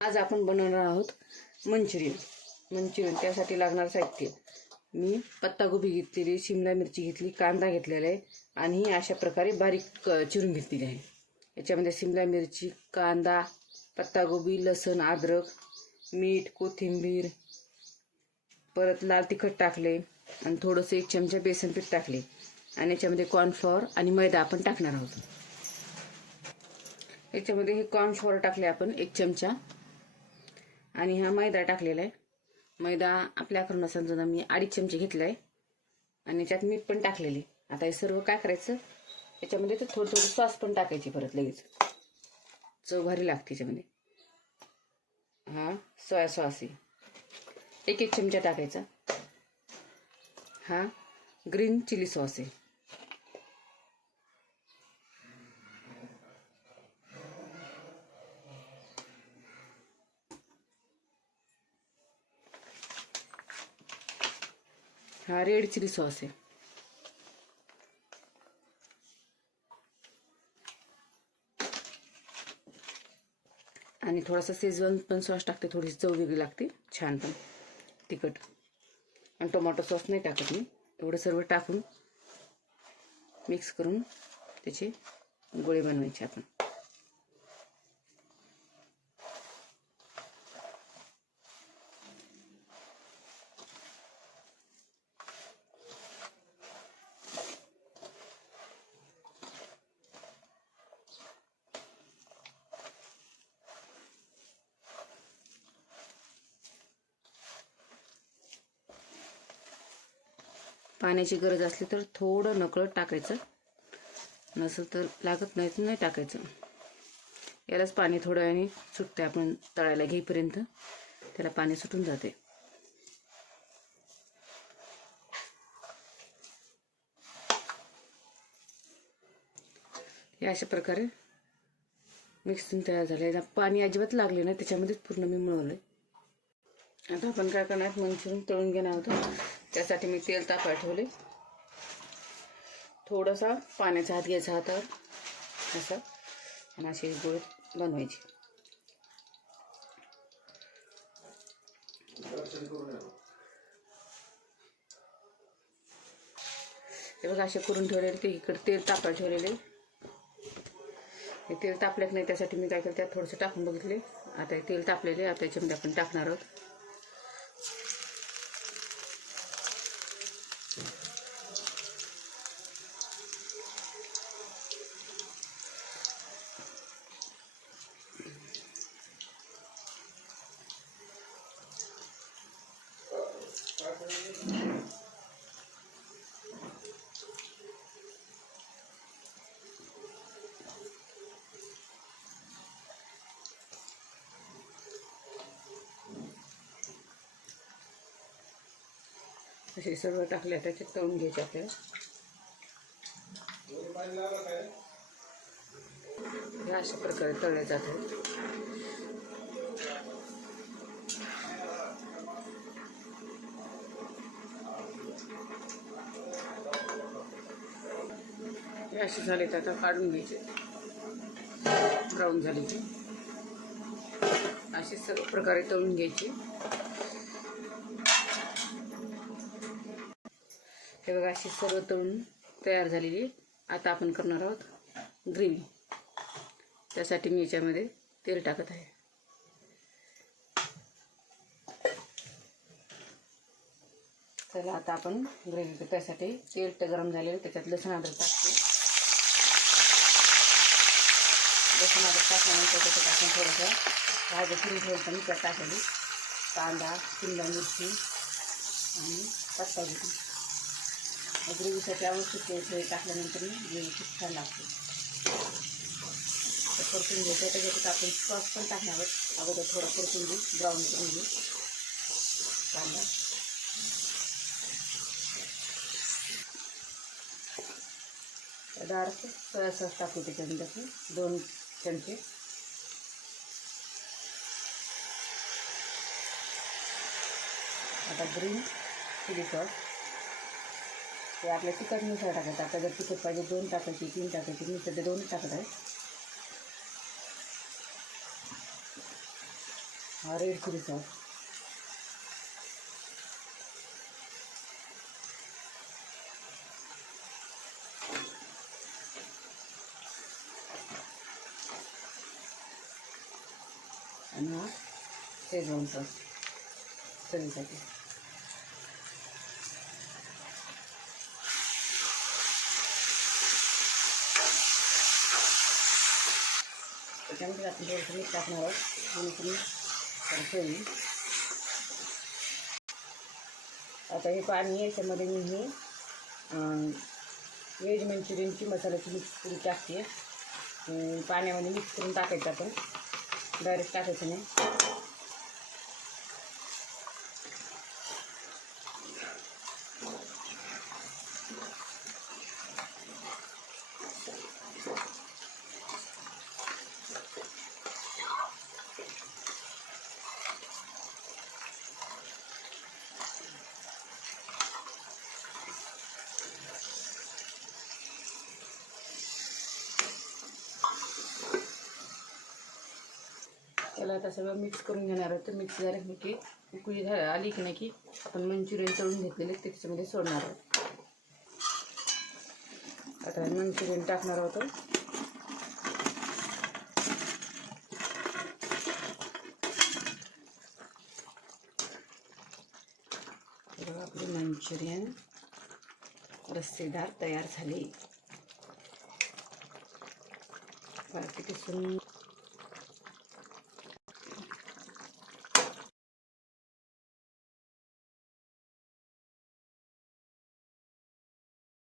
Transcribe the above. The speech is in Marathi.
आज आपण बनवणार आहोत मंचुरियन त्यासाठी लागणार साहित्य मी पत्तागोबी घेतलेली, शिमला मिरची घेतली, कांदा घेतलेला आहे आणि अशा प्रकारे बारीक चिरून घेतलेली आहे। याच्यामध्ये शिमला मिरची, कांदा, पत्तागोबी, लसूण, अद्रक, मीठ, कोथिंबीर, परत लाल तिखट टाकले आणि थोडंसं 1 चमचा बेसन पीठ टाकले आणि याच्यामध्ये कॉर्नफ्लॉवर आणि मैदा आपण टाकणार आहोत। याच्यामध्ये हे कॉर्नफ्लॉवर टाकले आपण 1 चमचा आणि हा मैदा टाकलेला आहे। मैदा आपल्या आकारानुसार समजा मी 2.5 चमचे घेतला आहे आणि याच्यात मीठ पण टाकलेले। आता हे सर्व काय करायचं, याच्यामध्ये तर थोडं सॉस पण टाकायची परत लगेच, चव भारी लागते। याच्यामध्ये हा सोया सॉस आहे 1 चमचा टाकायचा। हा ग्रीन चिली सॉस आहे। हा रेड चिली सॉस आहे। आणि थोडासा शेजवान पण सॉस टाकते, थोडीशी चव वेगळी लागते, छान पण तिखट। आणि टोमॅटो सॉस नाही टाकत मी। एवढं सर्व टाकून मिक्स करून त्याचे गोळे बनवायचे आपण। पाण्याची गरज असली तर थोडं नकळत टाकायचं, नसेल तर लागत नाही तर नाही टाकायचं। यालाच पाणी थोड्या वेळाने सुटते, आपण तळायला घेईपर्यंत त्याला पाणी सुटून जाते। हे अशा प्रकारे मिक्सिंग तयार झाले। पाणी अजिबात लागले नाही, त्याच्यामध्येच पूर्ण मी मळलंय। आता आपण काय करणार, मंचुरियन तळून घेणार आहोत। त्यासाठी मी तेल तापायला ठेवले। थोडासा पाण्याचा हात घ्यायचा हातावर असं आणि असे गोळे बनवायचे। हे बघा असे करून ठेवलेले, ते इकडे तेल तापायला ठेवलेले। हे तेल तापलेत नाही, त्यासाठी मी काय केलं, त्यात थोडंसं टाकून बघितले। आता हे तेल तापलेले, आता याच्यामध्ये आपण टाकणार आहोत। असे सर्व टाकले, त्याच्यात तळून घ्यायचे आपल्याला। हे अशा प्रकारे तळले जातात। हे असे झाले तर आता काढून घ्यायचे, ब्राऊन झाले की असे सर्व प्रकारे तळून घ्यायचे। हे बघा अशी सर्व तळून तयार झालेली। आता आपण करणार आहोत ग्रेव्ही। त्यासाठी मी याच्यामध्ये तेल टाकत आहे। चला आता आपण ग्रेव्ही त्यासाठी तेल गरम झालेलं, त्याच्यात लसूण अद्रक टाकते। लसूण अद्रक टाकल्यानंतर त्याच्यात आपण थोडंसं भाजी फिरून ठेवताना त्यात टाकली कांदा, शिमला मिरची आणि पत्तागोबी। ग्रेव्हीसाठी आवश्यक हे टाकल्यानंतर ग्रेव्ही खूप छान लागते। परतून घ्यायचं, त्याच्यात आपण सॉस पण टाकणार आहोत। अगोदर थोडं परतून घेऊ, ब्राऊन करून घेऊ कांदा। डार्क सोया सॉस टाकू त्याच्यानंतर 2 चमचे। आता ग्रीन चिली सॉस, ते आपल्या तिखटनुसार टाकायचं। आता जर तिखट पाहिजे 2 टाकायची, 3 टाकायची, मी सध्या 2 टाकत आहे। हा रेड चिली सॉस. आणि हा शेजवान सॉस चवीसाठी. त्याच्यामध्ये आपण थोडंसं मीठ टाकणार आहोत आणि तुम्ही चवी. आता हे पाणी याच्यामध्ये मी हे व्हेज मंचुरियनची मसाल्याची मिक्स करून टाकते. पाण्यामध्ये मिक्स करून टाकायचं आपण, डायरेक्ट टाकायचं नाही. त्याला आता सगळं मिक्स करून घेणार आहोत. मिक्स झालं की उकळी आली की नाही की आपण मंचुरियन तळून घेतलेले त्याच्यामध्ये सोडणार आहोत. आता मंचुरियन टाकणार आहोत. आपले मंचुरियन रस्सेदार तयार झाले. किती सुंदर